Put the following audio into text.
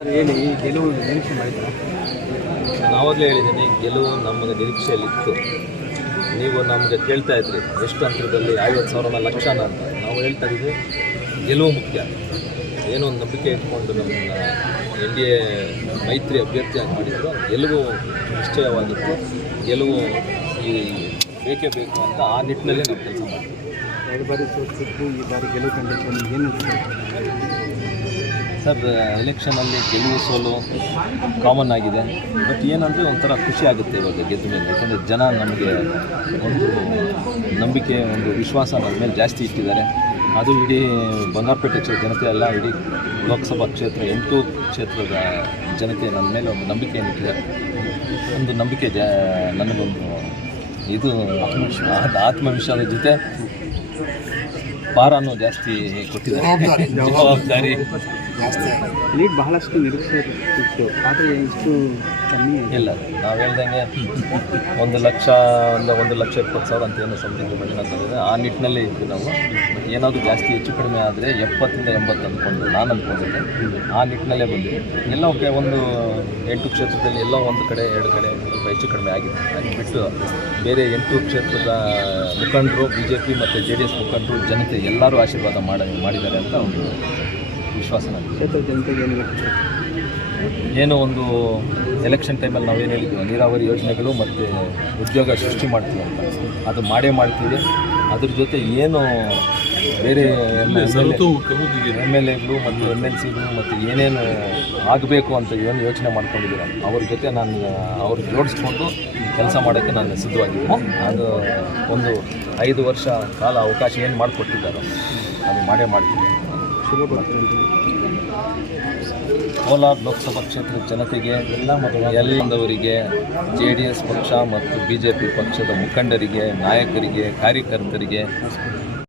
ಹೇಳಿ ಈ ಗೆಲುವು ನಿರೀಕ್ಷೆ ಮಾಡಿದ್ರು? ನಾವಾಗಲೇ ಹೇಳಿದ್ದೀನಿ ಗೆಲುವು ನಮಗೆ ನಿರೀಕ್ಷೆಯಲ್ಲಿತ್ತು. ನೀವು ನಮಗೆ ಕೇಳ್ತಾ ಇದ್ರಿ ಎಷ್ಟು ಅಂತರದಲ್ಲಿ ಐವತ್ತು ಸಾವಿರನ ಲಕ್ಷನ ಅಂತ. ನಾವು ಹೇಳ್ತಾ ಇದ್ದೀವಿ ಗೆಲುವು ಮುಖ್ಯ. ಏನೋ ಒಂದು ನಂಬಿಕೆ ಇಟ್ಕೊಂಡು ನಮ್ಮ ಎನ್ ಡಿ ಎ ಮೈತ್ರಿ ಅಭ್ಯರ್ಥಿಯಾಗಿ ಮಾಡಿದ್ರು ಗೆಲುವು ನಿಶ್ಚಯವಾಗಿತ್ತು. ಗೆಲುವು ಈ ಬೇಕೇ ಬೇಕು ಅಂತ ಆ ನಿಟ್ಟಿನಲ್ಲಿ ನಾವು ಕೆಲಸ ಮಾಡ್ತೀವಿ. ಎರಡು ಬಾರಿ ಸೋತಿದ್ದು ಈ ಬಾರಿ ಗೆಲುವು ಕಂಡಿದ್ದು ಏನು ಸರ್ ಎಲೆಕ್ಷನಲ್ಲಿ ಗೆಲುವು ಸೋಲು ಕಾಮನ್ ಆಗಿದೆ. ಬಟ್ ಏನಂದರೆ ಒಂಥರ ಖುಷಿ ಆಗುತ್ತೆ ಇವಾಗ ಗೆದ್ದ ಮೇಲೆ. ಯಾಕಂದರೆ ಜನ ನಮಗೆ ಒಂದು ನಂಬಿಕೆ ಒಂದು ವಿಶ್ವಾಸ ನನ್ನ ಮೇಲೆ ಜಾಸ್ತಿ ಇಟ್ಟಿದ್ದಾರೆ. ಅದು ಇಡೀ ಬಂಗಾರಪೇಟೆ ಕ್ಷೇತ್ರ ಜನತೆ ಎಲ್ಲ ಇಡೀ ಲೋಕಸಭಾ ಕ್ಷೇತ್ರ ಎಂಟು ಕ್ಷೇತ್ರದ ಜನತೆ ನನ್ನ ಮೇಲೆ ಒಂದು ನಂಬಿಕೆಯನ್ನು ಇಟ್ಟಿದ್ದಾರೆ ಒಂದು ನಂಬಿಕೆ ಜಾ ನನಗೊಂದು ಇದು ಆತ್ಮ- ಆತ್ಮವಿಶ್ವಾಸದ ಜೊತೆ ಭಾರನೂ ಜಾಸ್ತಿ ಕೊಟ್ಟಿದ್ದಾರೆ. ಜವಾಬ್ದಾರಿ. ಲೀಡ್ ಬಹಳಷ್ಟು ನಿರೀಕ್ಷೆ ಇತ್ತು. ಆದರೆ ಇಷ್ಟು ಕಮ್ಮಿ ಇಲ್ಲ, ನಾವು ಹೇಳ್ದಂಗೆ ಒಂದು ಲಕ್ಷ, ಒಂದು ಒಂದು ಲಕ್ಷ ಇಪ್ಪತ್ತು ಸಾವಿರ ಅಂತ ಏನು ಸಮೃದ್ಧಿ ಮನೆ ಅಂತಂದರೆ ಆ ನಿಟ್ಟಿನಲ್ಲಿ ಇದ್ವಿ ನಾವು. ಏನಾದರೂ ಜಾಸ್ತಿ ಹೆಚ್ಚು ಕಡಿಮೆ ಆದರೆ ಎಪ್ಪತ್ತಿಂದ ಎಂಬತ್ತು ಅಂದ್ಕೊಂಡು ನಾನು ಅಂದ್ಕೊಂಡಿದ್ದೆ ಆ ನಿಟ್ಟಿನಲ್ಲೇ ಬಂದಿದೆ. ಎಲ್ಲ ಒಬ್ಬ ಒಂದು ಎಂಟು ಕ್ಷೇತ್ರದಲ್ಲಿ ಎಲ್ಲ ಒಂದು ಕಡೆ, ಎರಡು ಕಡೆ ಸ್ವಲ್ಪ ಹೆಚ್ಚು ಕಡಿಮೆ ಆಗಿದೆ ಅದು ಬಿಟ್ಟು ಬೇರೆ ಎಂಟು ಕ್ಷೇತ್ರದ ಮುಖಂಡರು ಬಿ ಜೆ ಪಿ ಮತ್ತು ಜೆ ಡಿ ಎಸ್ ಮುಖಂಡರು, ಜನತೆ ಎಲ್ಲರೂ ಆಶೀರ್ವಾದ ಮಾಡಿ, ಮಾಡಿದ್ದಾರೆ ಅಂತ ಒಂದು ವಿಶ್ವಾಸ ನನಗೆ ಕ್ಷೇತ್ರದ ಜನತೆಗೆ ಏನು ಹೇಳ್ತೀರಿ? ಏನೋ ಒಂದು ಎಲೆಕ್ಷನ್ ಟೈಮಲ್ಲಿ ನಾವೇನು ಹೇಳಿದ್ವಿ? ನೀರಾವರಿ ಯೋಜನೆಗಳು ಮತ್ತು ಉದ್ಯೋಗ ಸೃಷ್ಟಿ ಮಾಡ್ತೀವಿ ಅಂತ. ಅದು ಮಾಡೇ ಮಾಡ್ತೀವಿ. ಅದ್ರ ಜೊತೆ ಏನು ಬೇರೆ ಎಂ ಎಲ್ ಎಗಳು ಮತ್ತು ಎಂ ಎಲ್ ಸಿಗಳು ಮತ್ತು ಏನೇನು ಆಗಬೇಕು ಅಂತ ಏನು ಯೋಚನೆ ಮಾಡ್ಕೊಂಡಿದ್ದೀರ? ಅವ್ರ ಜೊತೆ ನಾನು ಅವ್ರು ಜೋಡಿಸ್ಕೊಂಡು ಕೆಲಸ ಮಾಡೋಕ್ಕೆ ನಾನು ಸಿದ್ಧವಾಗಿದ್ದೀನಿ. ಅದು ಒಂದು ಐದು ವರ್ಷ ಕಾಲ ಅವಕಾಶ ಏನು ಮಾಡಿಕೊಟ್ಟಿದ್ದಾರೋ ಅದು ಮಾಡೇ ಮಾಡ್ತೀನಿ. ಕೋಲಾರ ಲೋಕಸಭಾ ಕ್ಷೇತ್ರದ ಜನತೆಗೆ ಎಲ್ಲ ಎಲ್ಲದವರಿಗೆ ಜೆ ಡಿ ಎಸ್ ಪಕ್ಷ ಮತ್ತು ಬಿ ಜೆ ಪಿ ಪಕ್ಷದ ಮುಖಂಡರಿಗೆ, ನಾಯಕರಿಗೆ, ಕಾರ್ಯಕರ್ತರಿಗೆ